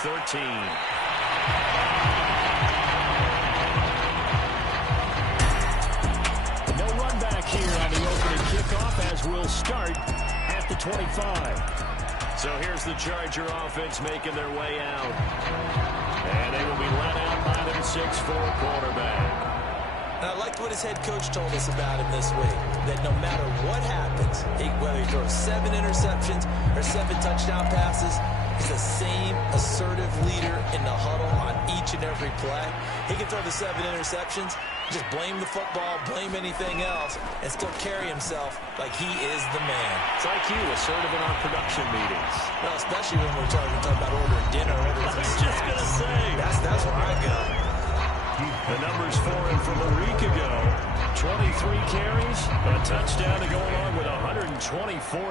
13. No run back here on the opening kickoff as we'll start at the 25. So here's the Charger offense making their way out. And they will be let out by their 6'4" quarterback. And I liked what his head coach told us about him this week, that no matter what happens, whether he throws 7 interceptions or 7 touchdown passes, he's the same assertive leader in the huddle on each and every play. He can throw the 7 interceptions, just blame the football, blame anything else, and still carry himself like he is the man. It's like you, assertive in our production meetings. Well, especially when we're talking about ordering dinner. I was just going to say. That's where I go. The numbers for him from a week ago. 23 carries, a touchdown to go along with 124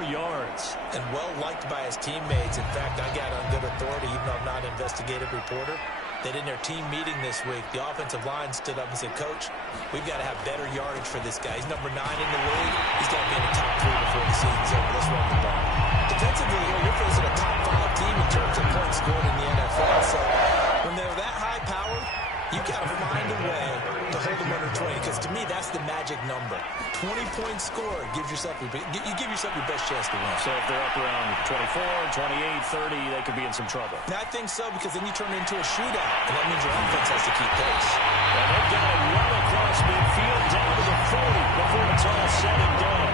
yards. And well-liked by his teammates. In fact, I got on good authority, even though I'm not an investigative reporter, that in their team meeting this week, the offensive line stood up and said, Coach, we've got to have better yardage for this guy. He's number 9 in the league. He's got to be in the top 3 before the season's over. Let's run the ball. Defensively, you're facing a top 5 team in terms of points scored in the NFL. So when they're that high-powered, you got to find a way to hold them under 20, because to me, that's the magic number. 20 points scored gives yourself you give yourself your best chance to win. So if they're up around 24, 28, 30, they could be in some trouble. Now, I think so, because then you turn it into a shootout, and that means your offense has to keep pace. And they've got it well across midfield down to the 40 before it's all said and done.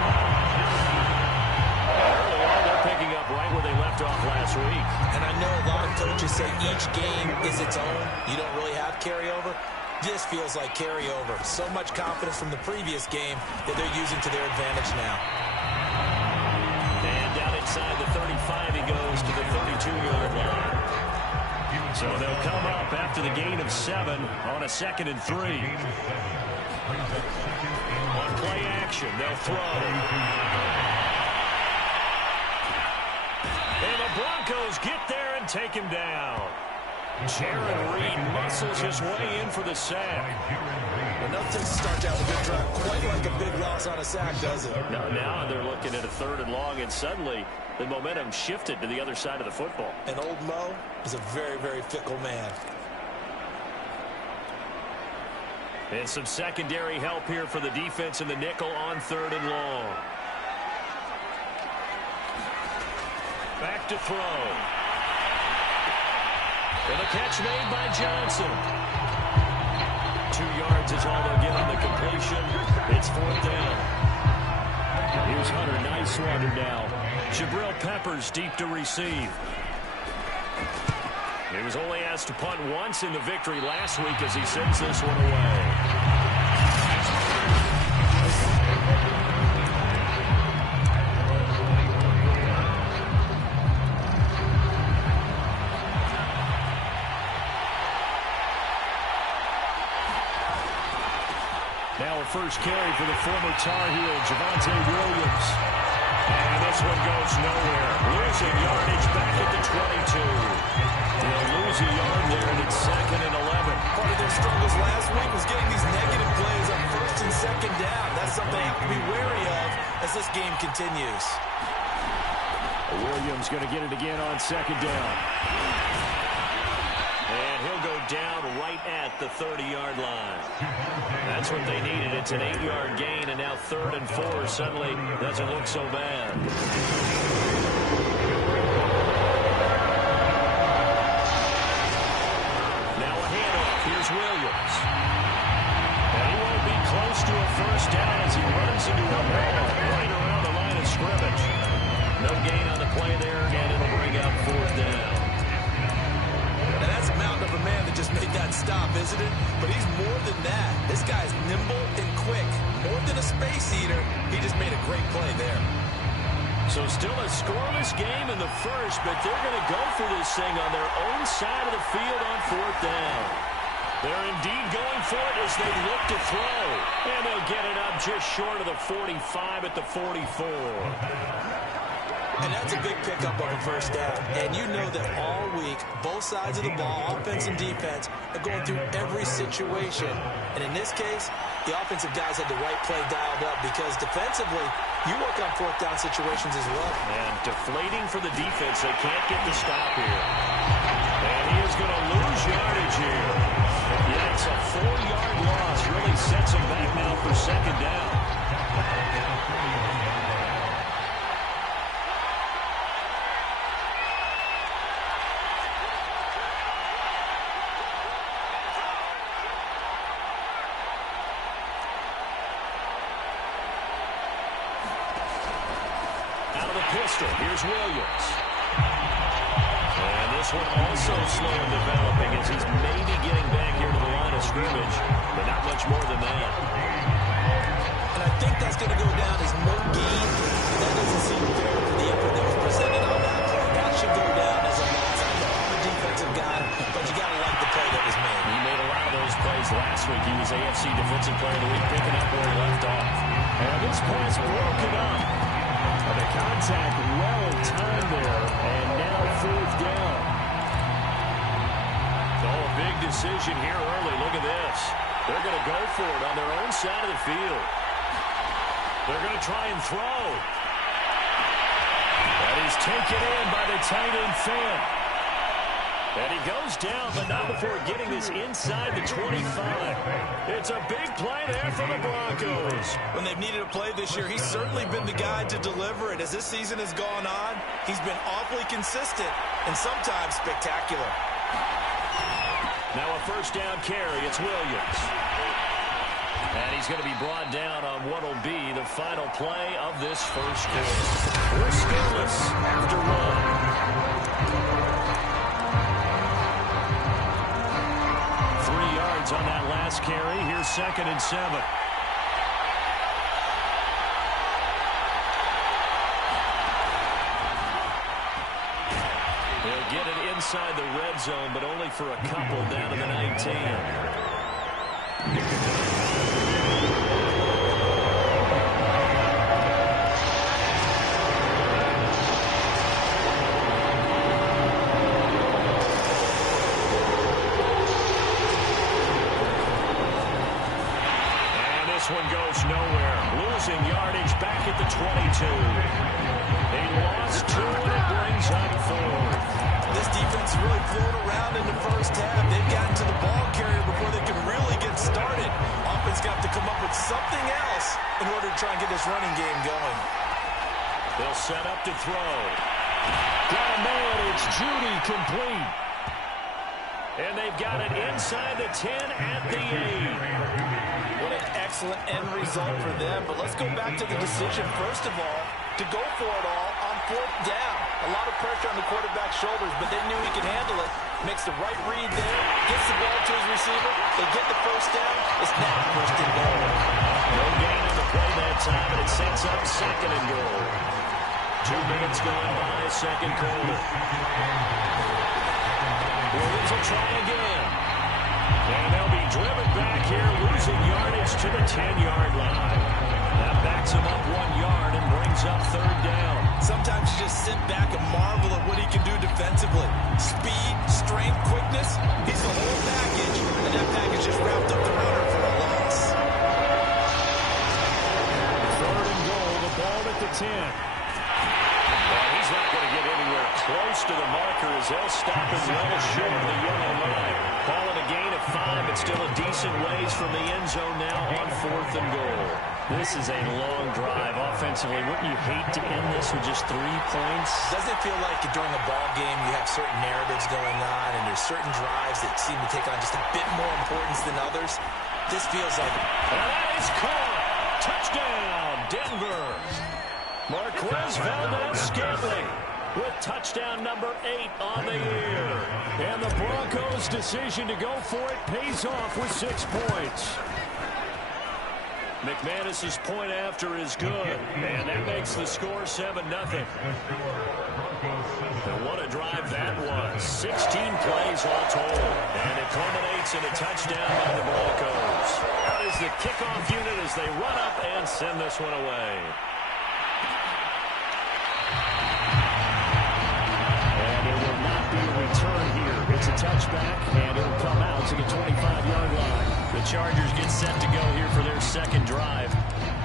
Early on, they're picking up right where they left off last week. And I know a lot of coaches say each game is its own. You don't really have carryover. This feels like carryover. So much confidence from the previous game that they're using to their advantage now. And down inside the 35, he goes to the 32-yard line. So they'll come up after the gain of 7 on a 2nd and 3. On play action, they'll throw. And the Broncos get there and take him down. Jaron Reed muscles his way in for the sack. Well, nothing starts out with a good drive quite like a big loss on a sack, does it? No, now they're looking at a 3rd and long, and suddenly the momentum shifted to the other side of the football. And old Mo is a very, very fickle man. And some secondary help here for the defense in the nickel on 3rd and long. Back to throw. And a catch made by Johnson. 2 yards is all they'll get on the completion. It's 4th down. Here's Hunter. Nice runner now. Jabril Peppers deep to receive. He was only asked to punt once in the victory last week as he sends this one away. Now a first carry for the former Tar Heel, Javonte Williams. And this one goes nowhere. Losing yardage back at the 22. They'll lose a yard there, and it's 2nd and 11. Part of their struggles last week was getting these negative plays on 1st and 2nd down. That's something they have to be wary of as this game continues. Williams going to get it again on 2nd down. And he'll go down right at the 30-yard line. That's what they needed. It's an 8-yard gain, and now 3rd and 4 suddenly doesn't look so bad. Now a handoff. Here's Williams. And he won't be close to a first down as he runs into a wall right around the line of scrimmage. No gain on the play there, and it'll bring up 4th down. And that's a mountain of a man that just made that stop, isn't it? But he's more than that. This guy's nimble and quick. More than a space eater, he just made a great play there. So still a scoreless game in the first, but they're going to go for this thing on their own side of the field on 4th down. They're indeed going for it as they look to throw. And they'll get it up just short of the 45 at the 44. And that's a big pickup of a first down. And you know that all week, both sides of the ball, offense and defense, are going through every situation. And in this case, the offensive guys had the right play dialed up because defensively, you work on 4th down situations as well. And deflating for the defense. They can't get the stop here. And he going to lose yardage here. Yeah, it's a 4-yard loss. Really sets him back now for second down. Out of the pistol, here's Williams. And this one also slow in developing as he's maybe getting back here to the line of scrimmage, but not much more than that. And I think that's going to go down as no gain. That doesn't seem fair for the effort that was presented on that play. That should go down as a loss. I know I'm a defensive guy, but you got to like the play that was made. He made a lot of those plays last week. He was AFC Defensive Player of the Week, picking up where he left off. And this pass broken up. The contact well timed there, and now 4th down. Oh, a big decision here early. Look at this. They're going to go for it on their own side of the field. They're going to try and throw. And he's taken in by the tight end Fant. And he goes down, but not before getting this inside the 25. It's a big play there for the Broncos. When they've needed a play this year, he's certainly been the guy to deliver it. As this season has gone on, he's been awfully consistent and sometimes spectacular. Now a 1st down carry. It's Williams. And he's going to be brought down on what will be the final play of this first quarter. We're scoreless after 1. 3 yards on that last carry. Here's 2nd and 7. They'll get it inside the red zone, but only for a couple down to the 19. This one goes nowhere. Losing yardage back at the 22. They lost 2, and it brings up 4. This defense really flowed around in the first half. They've gotten to the ball carrier before they can really get started. Offense got to come up with something else in order to try and get this running game going. They'll set up to throw. Got a man. It's Judy complete. And they've got it inside the 10 at the 8. What an excellent end result for them. But let's go back to the decision, first of all, to go for it all on 4th down. A lot of pressure on the quarterback's shoulders, but they knew he could handle it. Makes the right read there, gets the ball to his receiver. They get the 1st down. It's now 1st and goal. No gain on the play that time, and it sets up 2nd and goal. 2 minutes gone by, 2nd quarter. Williams will try again. And they'll be driven back here, losing yardage to the 10-yard line. That backs him up 1 yard and brings up 3rd down. Sometimes you just sit back and marvel at what he can do defensively. Speed, strength, quickness, he's the whole package, and that package just wrapped up the runner for a loss. 3rd and goal, the ball at the 10. Well, he's not going to get anywhere close to the marker as they'll stop him well short of the yellow line. Ball at a gain of 5, but still a decent ways from the end zone now on 4th and goal. This is a long drive offensively. Wouldn't you hate to end this with just 3 points? Doesn't it feel like during a ball game you have certain narratives going on and there's certain drives that seem to take on just a bit more importance than others? This feels like it. And that is caught. Touchdown, Denver. Marquez Valdez-Scantling with touchdown number 8 on the year. And the Broncos' decision to go for it pays off with 6 points. McManus's point after is good, and that makes the score 7-0. And what a drive that was. 16 plays all told, and it culminates in a touchdown by the Broncos. That is the kickoff unit as they run up and send this one away. And there will not be a return here. It's a touchback, and it'll come out to the 25-yard line. The Chargers get set to go here for their second drive.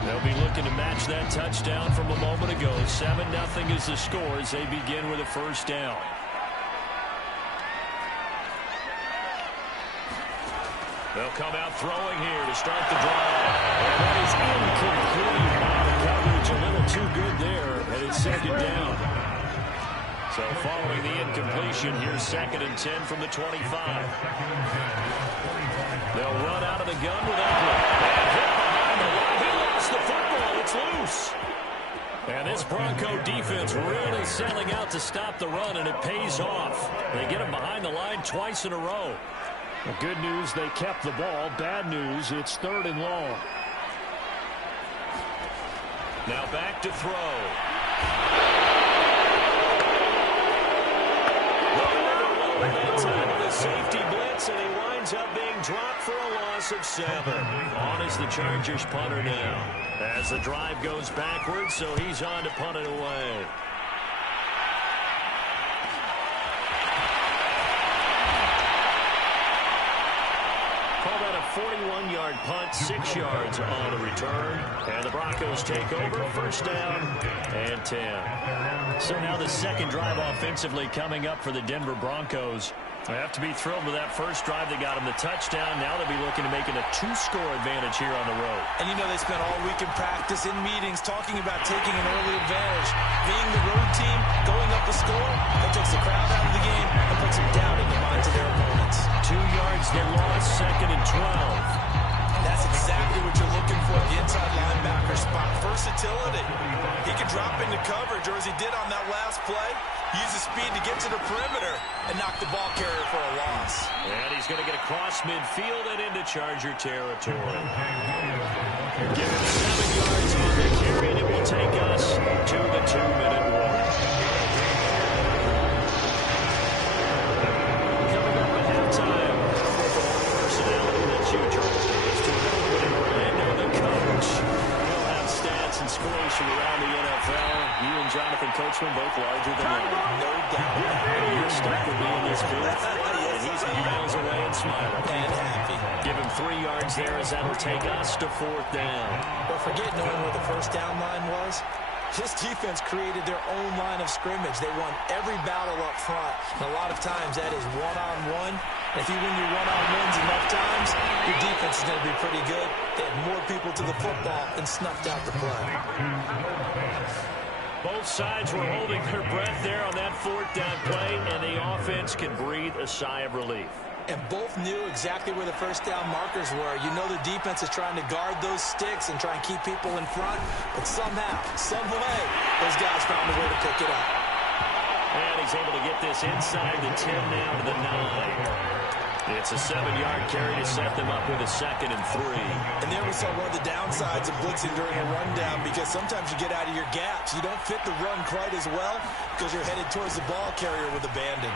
They'll be looking to match that touchdown from a moment ago. 7-0 is the score as they begin with a first down. They'll come out throwing here to start the drive. And that is incomplete. The coverage a little too good there, and it's second down. So following the incompletion, here's 2nd and 10 from the 25. They'll run out of the gun with Eckler. And hit behind the line. He lost the football. It's loose. And this Bronco defense really selling out to stop the run, and it pays off. They get him behind the line twice in a row. Well, good news, they kept the ball. Bad news, it's 3rd and long. Now back to throw. That time with a safety blitz, and he winds up being dropped for a loss of 7. On is the Chargers punter now. As the drive goes backwards, so he's on to punt it away. Call that a 41-yard punt, 6 yards on the return. And the Broncos take over, 1st down and 10. So now the second drive offensively coming up for the Denver Broncos. They have to be thrilled with that first drive that got them the touchdown. Now they'll be looking to make it a 2-score advantage here on the road. And you know they spent all week in practice, in meetings, talking about taking an early advantage. Being the road team, going up the score, that takes the crowd out of the game and puts them down in the minds of their opponents. 2 yards they lost, 2nd and 12. That's exactly what you're looking for at the inside linebacker spot. Versatility. He can drop into coverage, or as he did on that last play, use his speed to get to the perimeter and knock the ball carrier for a loss. And he's going to get across midfield and into Charger territory. Give him 7 yards on the carry, and it will take us to the 2-minute warning. Coming up at halftime, personality that you trust is to Orlando, the coach. He'll have stats and scores from around the NFL. You and Jonathan Coachman both larger than life. No doubt. You're stuck with me in this booth, and he's miles away and smiling. And happy. Give him 3 yards there as that'll take us to 4th down. But forget knowing where the first down line was. This defense created their own line of scrimmage. They won every battle up front. And a lot of times that is one-on-one. And if you win your one-on-ones enough times, your defense is going to be pretty good. They had more people to the football and snuffed out the play. Both sides were holding their breath there on that 4th down play, and the offense can breathe a sigh of relief. And both knew exactly where the first down markers were. You know the defense is trying to guard those sticks and try and keep people in front. But somehow, some way, those guys found a way to pick it up. And he's able to get this inside the 10 now to the 9. It's a 7-yard carry to set them up with a 2nd and 3. And there we saw one of the downsides of blitzing during a rundown, because sometimes you get out of your gaps. You don't fit the run quite as well because you're headed towards the ball carrier with abandon.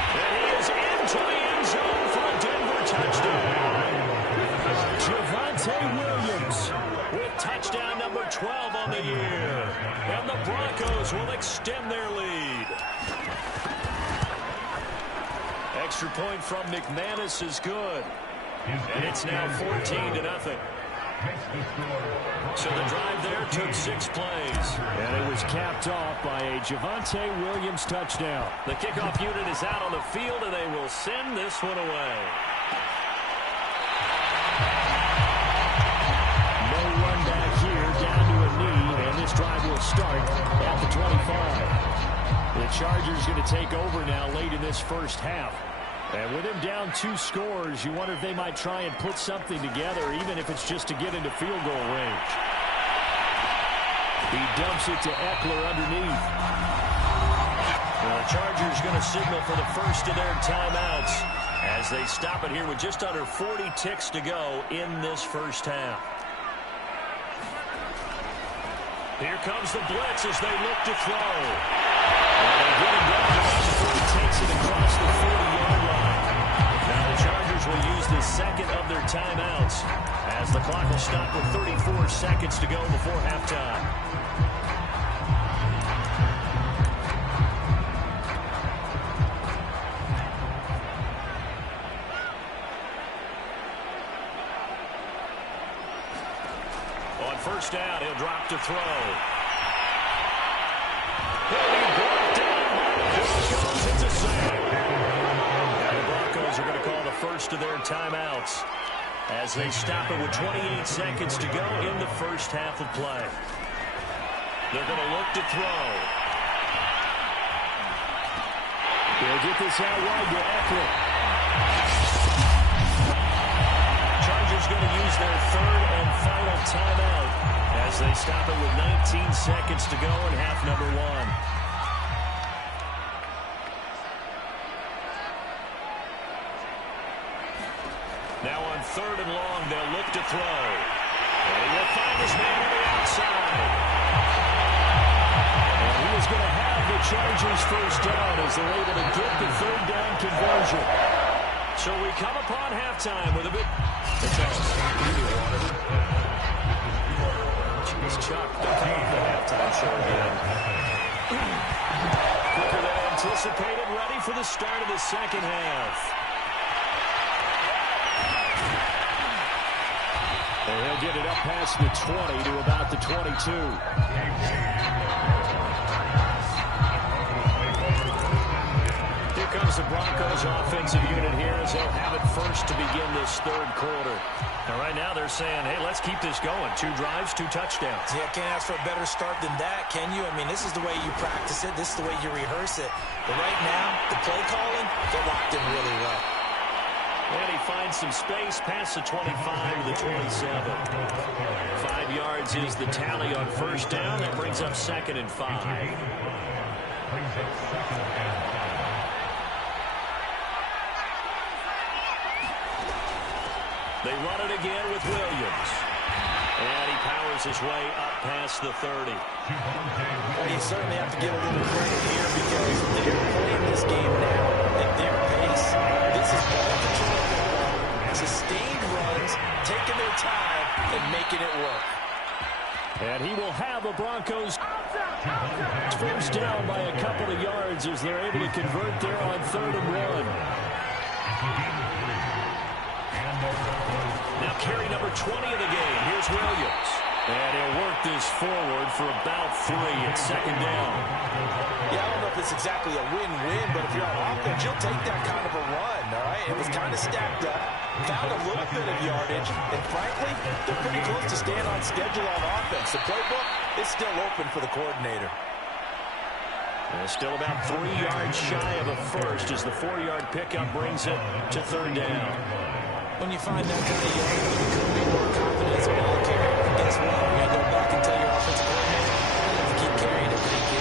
And he is into the end zone for a Denver touchdown. Javonte Williams with touchdown number 12 on the year. And the Broncos will extend their lead. Extra point from McManus is good. And it's now 14-0. So the drive there took 6 plays. And it was capped off by a Javonte Williams touchdown. The kickoff unit is out on the field, and they will send this one away. No run back here, down to a knee, and this drive will start at the 25. The Chargers going to take over now late in this first half. And with him down 2 scores, you wonder if they might try and put something together, even if it's just to get into field goal range. He dumps it to Eckler underneath. The Chargers going to signal for the first of their timeouts as they stop it here with just under 40 ticks to go in this first half. Here comes the blitz as they look to throw. And they get him down before he takes it across the 40-yard line. Now the Chargers will use the second of their timeouts as the clock will stop with 34 seconds to go before halftime. On first down, he'll drop to throw. He'll be brought down by the Broncos. It's a sack. And the Broncos Broncos are going to call the first of their timeouts as they stop it with 28 seconds to go in the first half of play. They're going to look to throw. They'll get this out wide to Eckler. Chargers going to use their third and final timeout as they stop it with 19 seconds to go in half number one. Now on third and long, they'll look to throw. And he will find his man on the outside. And he is going to have the Chargers first down as they're able to get the third down conversion. So we come upon halftime with a bit. Jeez, Chuck, they're coming off the halftime show again. Quicker than anticipated, ready for the start of the second half. And he'll get it up past the 20 to about the 22. Here comes the Broncos offensive unit here as they'll have it first to begin this third quarter. And right now they're saying, hey, let's keep this going. 2 drives, 2 touchdowns. Yeah, can't ask for a better start than that, can you? I mean, this is the way you practice it. This is the way you rehearse it. But right now, the play calling, they're locked in really well. And he finds some space past the 25 to the 27. 5 yards is the tally on first down. That brings up 2nd and 5. They run it again with Williams. And he powers his way up past the 30. Well, you certainly have to give a little credit here because they're playing this game now at their pace. This is ball control, sustained runs, taking their time, and making it work. And he will have the Broncos first down by a couple of yards as they're able to convert there on 3rd and 1. Now carry number 20 of the game. Here's Williams. And he'll work this forward for about 3 at 2nd down. Yeah, I don't know if it's exactly a win-win, but if you're on offense, you'll take that kind of a run, all right? It was kind of stacked up, found a little bit of yardage, and frankly, they're pretty close to staying on schedule on offense. The playbook is still open for the coordinator. And still about 3 yards shy of a first as the 4-yard pickup brings it to 3rd down. When you find that kind of yardage, you could be more confident as a ball carrier. And guess what? You're going to go back and tell your offensive coordinator, you have to keep carrying it. Thank you.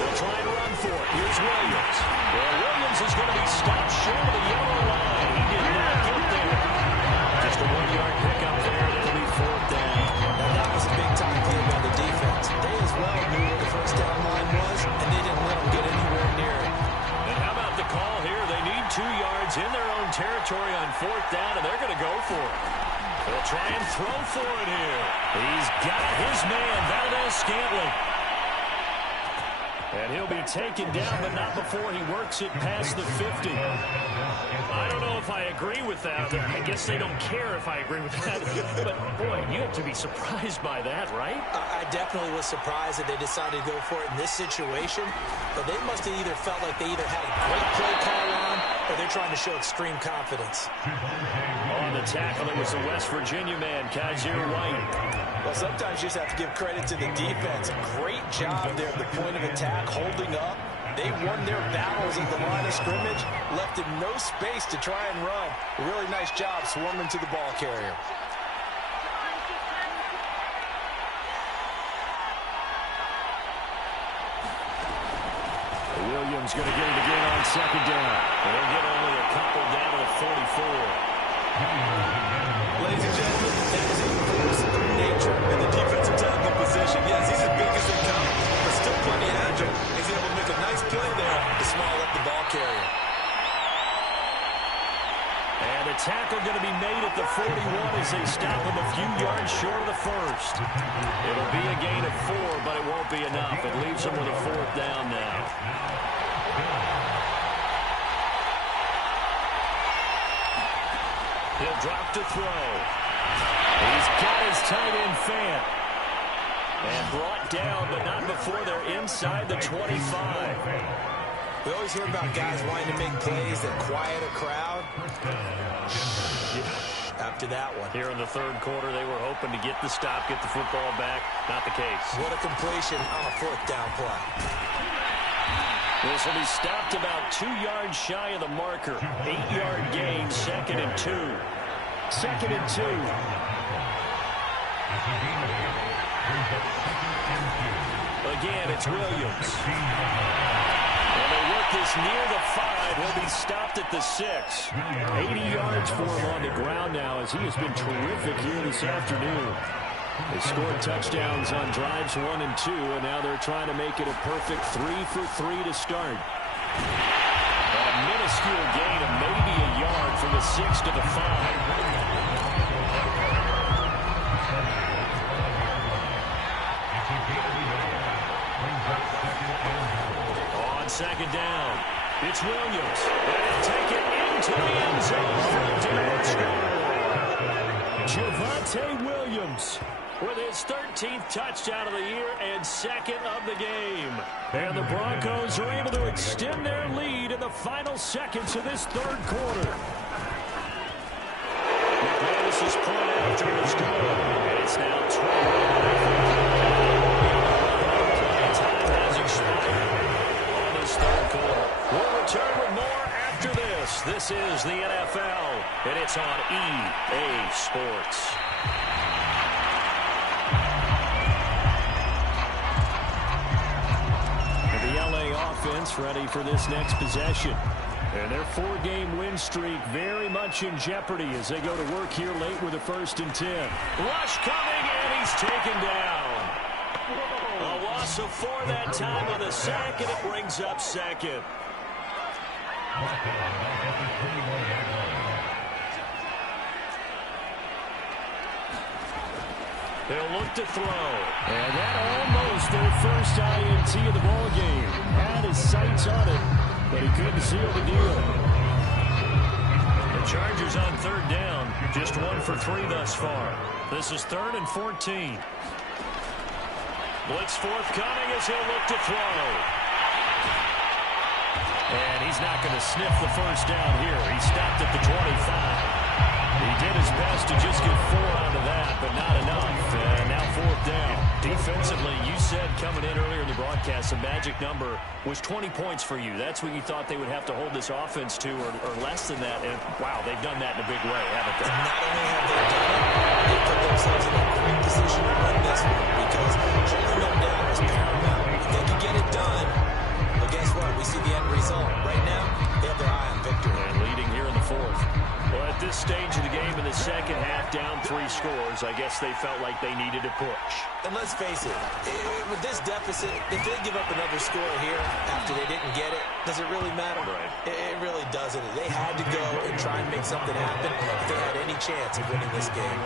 They'll try and run for it. Here's Williams. Well, Williams is going to be stopped short of the yellow line. He did not get there. Just a 1-yard pickup there, and it'll be 4th down. Now, that was a big-time play by the defense. They as well knew where the first down line was, and they didn't let them get anywhere near it. And how about the call here? They need 2 yards in their own territory on 4th down, and they're going to go for it. They'll try and throw for it here. He's got his man, Valdez-Scantling. And he'll be taken down, but not before he works it past the 50. I don't know if I agree with that. I guess they don't care if I agree with that. But, boy, you have to be surprised by that, right? I definitely was surprised that they decided to go for it in this situation. But they must have either felt like they either had a great play call on or they're trying to show extreme confidence. On the tackle, it was the West Virginia man, Kaiser White. Well, sometimes you just have to give credit to the defense. Great job there at the point of attack, holding up. They won their battles at the line of scrimmage, left him no space to try and run. A really nice job swarming to the ball carrier. Williams going to get it again on 2nd down. They'll get only a couple down to the 44. Ladies and gentlemen, that is a force of nature in the defensive tackle position. Yes, he's as big as they come, but still plenty agile. He's able to make a nice play there to small up the ball carrier. And the tackle going to be made at the 41 as they stop him a few yards short of the first. It'll be a gain of 4, but it won't be enough. It leaves him with a 4th down now. He'll drop to throw. He's got his tight end Fant. And brought down, but not before they're inside the 25. We always hear about guys wanting to make plays that quiet a crowd. After that one. Here in the third quarter, they were hoping to get the stop, get the football back. Not the case. What a completion on a fourth down play. This will be stopped about 2 yards shy of the marker. 8-yard gain, 2nd and 2. 2nd and 2. Again, it's Williams. And they work this near the 5. He'll be stopped at the 6. 80 yards for him on the ground now as he has been terrific here this afternoon. They scored touchdowns on drives 1 and 2, and now they're trying to make it a perfect 3 for 3 to start. But a minuscule gain of maybe a yard from the 6 to the 5. On second down, it's Williams. And they'll take it into the end zone for a two-point score. Javonte Williams with his 13th touchdown of the year and 2nd of the game. And the Broncos are able to extend their lead in the final seconds of this third quarter. McManus's point after is good. And it's now 12. Time has expired on this third quarter. We'll return with more after this. This is the NFL, and it's on EA Sports. Offense ready for this next possession. And their 4-game win streak very much in jeopardy as they go to work here late with a 1st and 10. Rush coming, and he's taken down. A loss of 4 that time on the sack, and it brings up 2nd. They'll look to throw. And that almost their first INT of the ball game. Had his sights on it, but he couldn't seal the deal. The Chargers on 3rd down. Just 1 for 3 thus far. This is 3rd and 14. Blitz forthcoming as he'll look to throw. And he's not going to sniff the first down here. He stopped at the 25. He did his best to just get 4 out of that, but not enough. And now 4th down. Defensively, you said coming in earlier in the broadcast, the magic number was 20 points for you. That's what you thought they would have to hold this offense to, or less than that. And, wow, they've done that in a big way, haven't they? Not only have they done it, they put themselves in a great position to win this one because holding them down is paramount. If they can get it done, well, guess what? We see the end result. Right now, they have their eye on victory. And leading here in the 4th. Well, at this stage of the game in the second half, down 3 scores, I guess they felt like they needed to push. And let's face it, with this deficit, if they give up another score here after they didn't get it, does it really matter? Right. It really doesn't. They had to go and try and make something happen if they had any chance of winning this game.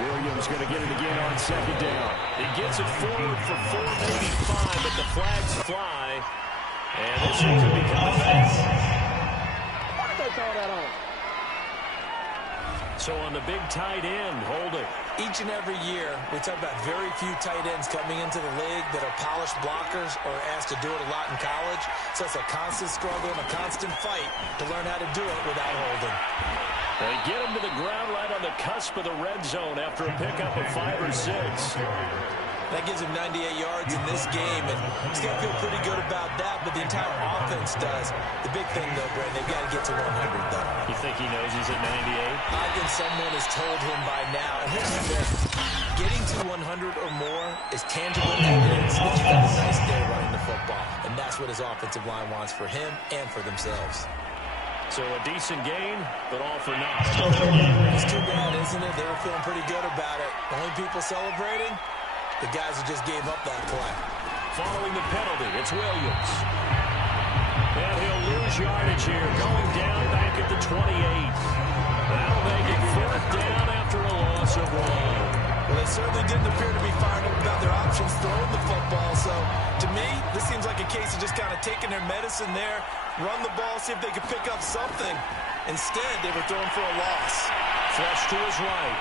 Williams going to get it again on 2nd down. He gets it forward for 4, maybe 5, but the flags fly. And this one could become a pass. Why did they throw that on? So on the big tight end, holding. Each and every year, we talk about very few tight ends coming into the league that are polished blockers or asked to do it a lot in college. So it's a constant struggle and a constant fight to learn how to do it without holding. They get him to the ground right on the cusp of the red zone after a pickup of 5 or 6. That gives him 98 yards in this game, and he's going to feel pretty good about that, but the entire offense does. The big thing, though, Brent, they've got to get to 100, though. You think he knows he's at 98? I think someone has told him by now. And here's the thing. Getting to 100 or more is tangible evidence that you've had a nice day running the football, and that's what his offensive line wants for him and for themselves. So a decent gain, but all for naught. It's too bad, isn't it? They were feeling pretty good about it. Only people celebrating? The guys who just gave up that play. Following the penalty, it's Williams. And he'll lose yardage here, going down back at the 28. That'll make it 4th down after a loss of 1. Well, they certainly didn't appear to be fired up about their options throwing the football. So, to me, this seems like a case of just kind of taking their medicine there, run the ball, see if they could pick up something. Instead, they were throwing for a loss. Flush to his right.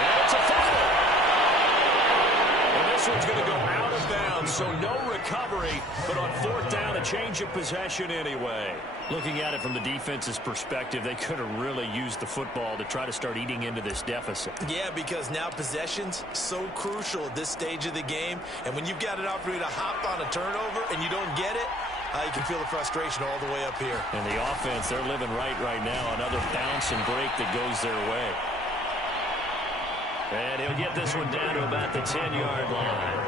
And it's a fumble. This one's going to go out of so no recovery, but on fourth down, a change of possession anyway. Looking at it from the defense's perspective, they could have really used the football to try to start eating into this deficit. Yeah, because now possession's so crucial at this stage of the game. And when you've got an opportunity to hop on a turnover and you don't get it, you can feel the frustration all the way up here. And the offense, they're living right now. Another bounce and break that goes their way. And he'll get this one down to about the 10-yard line.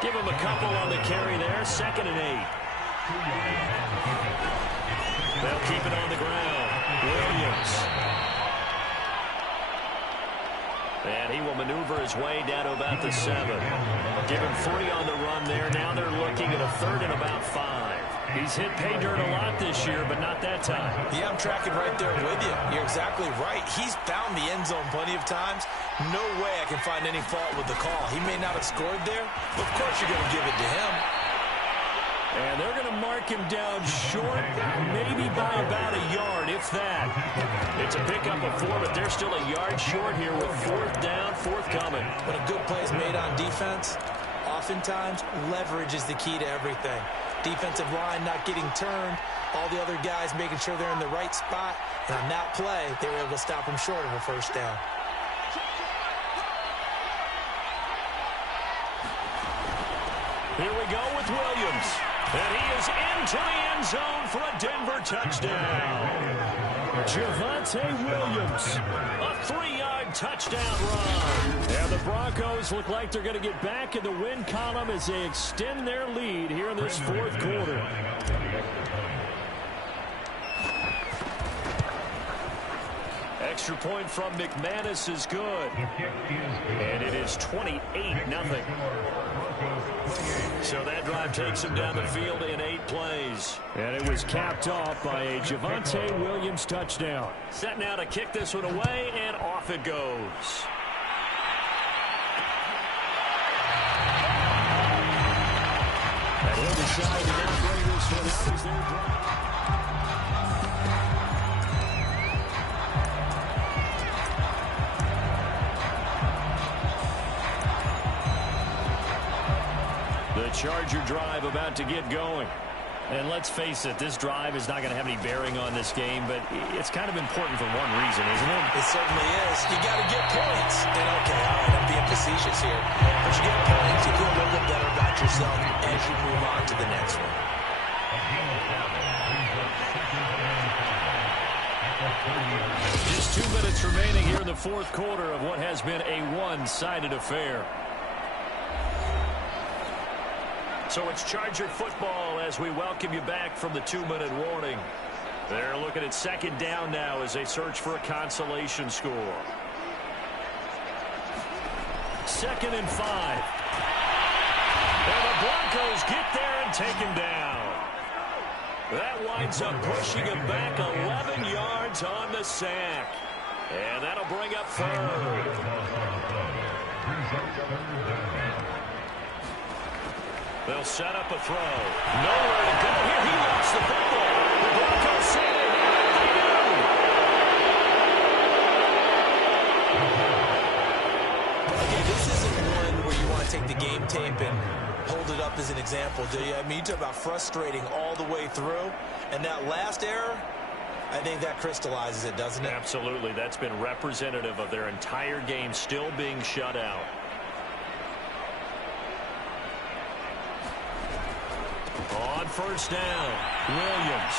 Give him a couple on the carry there. 2nd and 8. They'll keep it on the ground. Williams. And he will maneuver his way down to about the 7. Give him 3 on the run there. Now they're looking at a 3rd and about 5. He's hit pay dirt a lot this year, but not that time. Yeah, I'm tracking right there with you. You're exactly right. He's found the end zone plenty of times. No way I can find any fault with the call. He may not have scored there, but of course you're going to give it to him. And they're going to mark him down short, maybe by about a yard, if that. It's a pickup of 4, but they're still a yard short here with 4th down, 4th coming. When a good play is made on defense, oftentimes leverage is the key to everything. Defensive line not getting turned, all the other guys making sure they're in the right spot, and on that play, they were able to stop him short of a 1st down. Here we go with Williams. And he is into the end zone for a Denver touchdown. Javonte Williams, a 3-yard touchdown run. And the Broncos look like they're going to get back in the win column as they extend their lead here in this 4th quarter. Extra point from McManus is good. And it is 28-0. So that drive takes him down the field in 8 plays. And it was capped off by a Javonte Williams touchdown. Set now to kick this one away, and off it goes. And he'll decide to now bring this one out as their drive. The Charger drive about to get going. And let's face it, this drive is not going to have any bearing on this game, but it's kind of important for one reason, isn't it? It certainly is. You got to get points. And okay, all right, I'm being facetious here. But you get points, you feel a little bit better about yourself as you move on to the next one. Just 2 minutes remaining here in the 4th quarter of what has been a one-sided affair. So it's Charger football as we welcome you back from the 2-minute warning. They're looking at 2nd down now as they search for a consolation score. 2nd and 5. And the Broncos get there and take him down. That winds up pushing him back 11 yards on the sack. And that'll bring up 3rd. They'll set up a throw. Nowhere to go here. He lost the football. The Broncos say they have it. They do. Okay, this isn't one where you want to take the game tape and hold it up as an example, do you? I mean, you talk about frustrating all the way through. And that last error, I think that crystallizes it, doesn't it? Absolutely. That's been representative of their entire game still being shut out. On 1st down, Williams.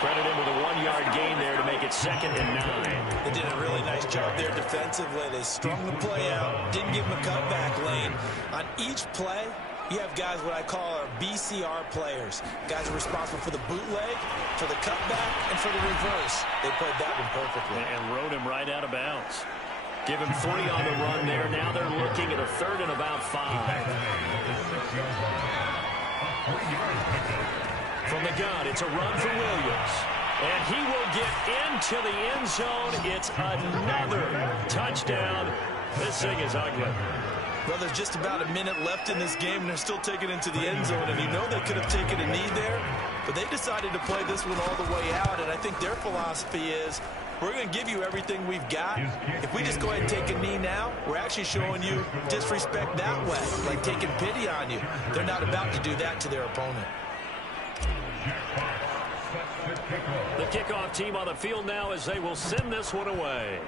Credit him with a 1-yard gain there to make it 2nd and 9. They did a really nice job there defensively. They strung the play out, didn't give him a cutback lane. On each play, you have guys what I call our BCR players. Guys are responsible for the bootleg, for the cutback, and for the reverse. They played that one perfectly. And rode him right out of bounds. Give him 3 on the run there. Now they're looking at a 3rd and about 5. From the gun, it's a run for Williams. And he will get into the end zone. It's another touchdown. This thing is ugly. Well, there's just about a minute left in this game, and they're still taking it into the end zone. And you know they could have taken a knee there, but they decided to play this one all the way out. And I think their philosophy is, we're going to give you everything we've got. If we just go ahead and take a knee now, we're actually showing you disrespect that way, like taking pity on you. They're not about to do that to their opponent. The kickoff team on the field now as they will send this one away.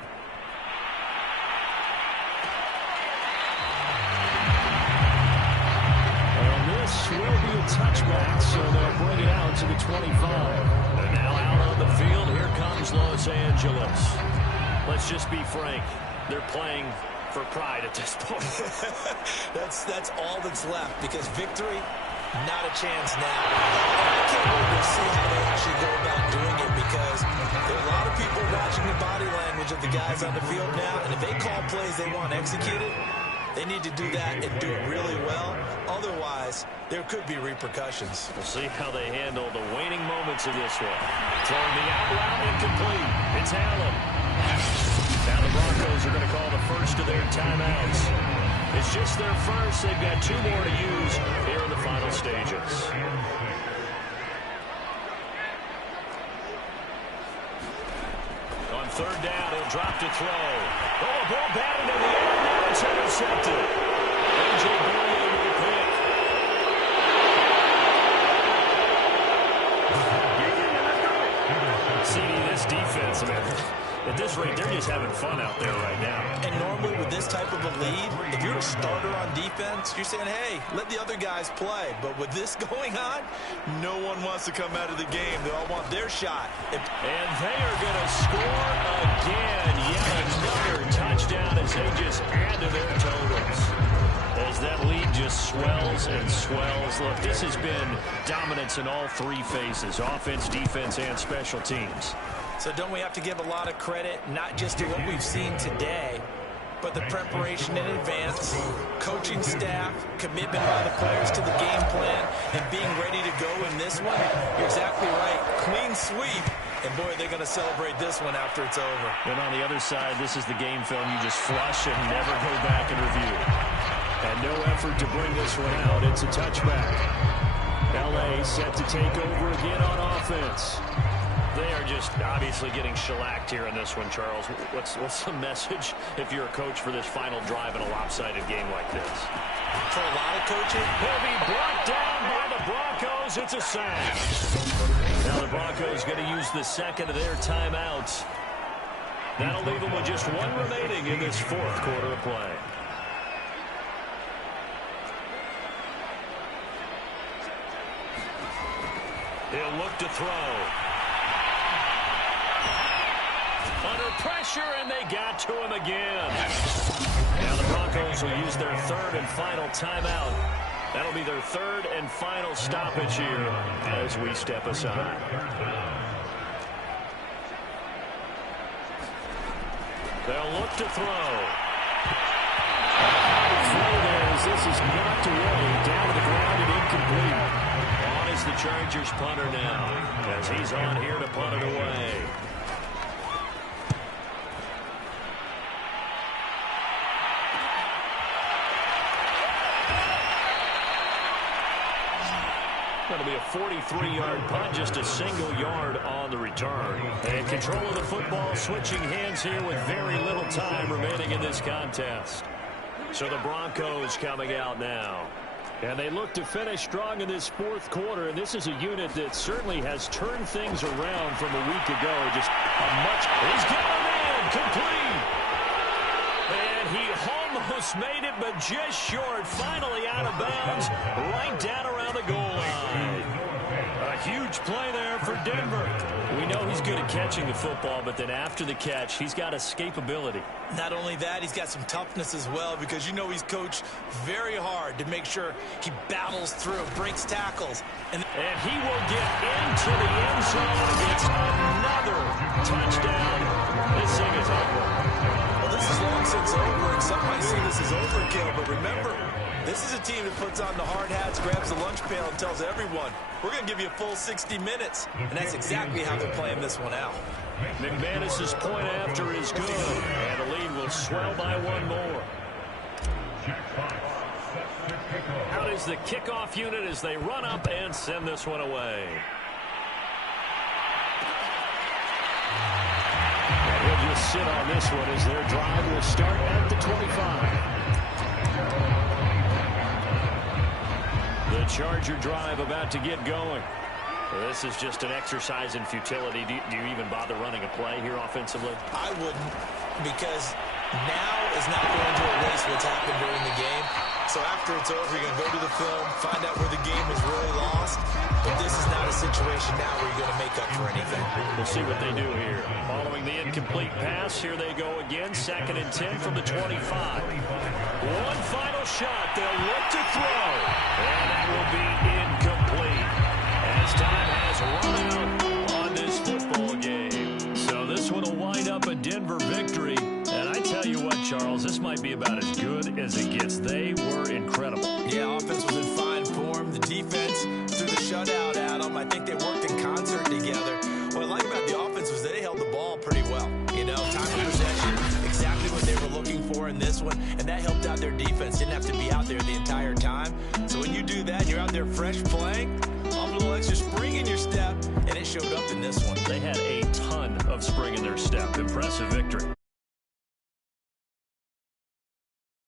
This will be a touchback, so they'll bring it out to the 25. And now out on the field, here comes Los Angeles. Let's just be frank. They're playing for pride at this point. That's all that's left, because victory, not a chance now. And I can't wait to see how they actually go about doing it, because there are a lot of people watching the body language of the guys on the field now, and if they call plays they want executed, they need to do that and do it really well. Otherwise, there could be repercussions. We'll see how they handle the waning moments of this one. Throwing the out route incomplete. It's Allen. Now the Broncos are going to call the first of their timeouts. It's just their first. They've got 2 more to use here in the final stages. On third down, he'll drop to throw. Oh, a ball batted in the air. Now it's intercepted. A.J. Bouye with the pick. See, this defense, man, at this rate, they're just having fun out there right now. And normally with this type of a lead, if you're a starter on defense, you're saying, hey, let the other guys play. But with this going on, no one wants to come out of the game. They all want their shot. And they are going to score again. Yet another touchdown as they just add to their totals. As that lead just swells and swells. Look, this has been dominance in all 3 phases, offense, defense, and special teams. So don't we have to give a lot of credit, not just to what we've seen today, but the preparation in advance, coaching staff, commitment by the players to the game plan, and being ready to go in this one? You're exactly right. Clean sweep. And, boy, they're going to celebrate this one after it's over. And on the other side, this is the game film you just flush and never go back and review. And no effort to bring this one out. It's a touchback. L.A. set to take over again on offense. They are just obviously getting shellacked here in this one, Charles. What's the message if you're a coach for this final drive in a lopsided game like this? For a lot of coaching, he'll be brought down by the Broncos. It's a sack. Now the Broncos going to use the second of their timeouts. That'll leave them with just 1 remaining in this 4th quarter of play. He'll look to throw. Under pressure, and they got to him again. Now the Broncos will use their 3rd and final timeout. That'll be their 3rd and final stoppage here as we step aside. They'll look to throw. Throw there as this is knocked away, down to the ground and incomplete. On is the Chargers punter now, as he's on here to punt it away. Going to be a 43-yard punt, just a single yard on the return. And control of the football, switching hands here with very little time remaining in this contest. So the Broncos coming out now. And they look to finish strong in this 4th quarter. And this is a unit that certainly has turned things around from a week ago. Just a much... He's got him in, complete. And he almost made it, but just short. Finally out of bounds, right down around the goal line. A huge play there for Denver. We know he's good at catching the football, but then after the catch, he's got escapability. Not only that, he's got some toughness as well, because you know he's coached very hard to make sure he battles through, breaks tackles. And he will get into the end zone and gets another touchdown. This thing is over. Well, this is long since over, and some might see this as overkill, but remember, this is a team that puts on the hard hats, grabs the lunch pail, and tells everyone, we're going to give you a full 60 minutes. And that's exactly how they're playing this one out. McManus's point after is good, and the lead will swell by 1 more. Out is the kickoff unit as they run up and send this one away. sit on this one as their drive will start at the 25. The Charger drive about to get going. Well, this is just an exercise in futility. Do you even bother running a play here offensively? I wouldn't, because now is not going to erase what's happened during the game. So after it's over, you're going to go to the film, find out where the game was really lost. But this is not a situation now where you're going to make up for anything. We'll see what they do here. Following the incomplete pass, here they go again. 2nd and 10 from the 25. One final shot. They'll look to throw. And that will be incomplete, as time has run out on this football game. So this one will wind up a Denver victory. And I tell you what, Charles, this might be about as good as it gets. They were incredible. Yeah, offense was in fine form. The defense threw the shutout at them. I think they worked in concert together. What I like about the offense was they held the ball pretty well. You know, time of possession, exactly what they were looking for in this one. And that helped out their defense. Didn't have to be out there the entire time. So when you do that and you're out there fresh playing, a little extra spring in your step, and it showed up in this one. They had a ton of spring in their step. Impressive victory.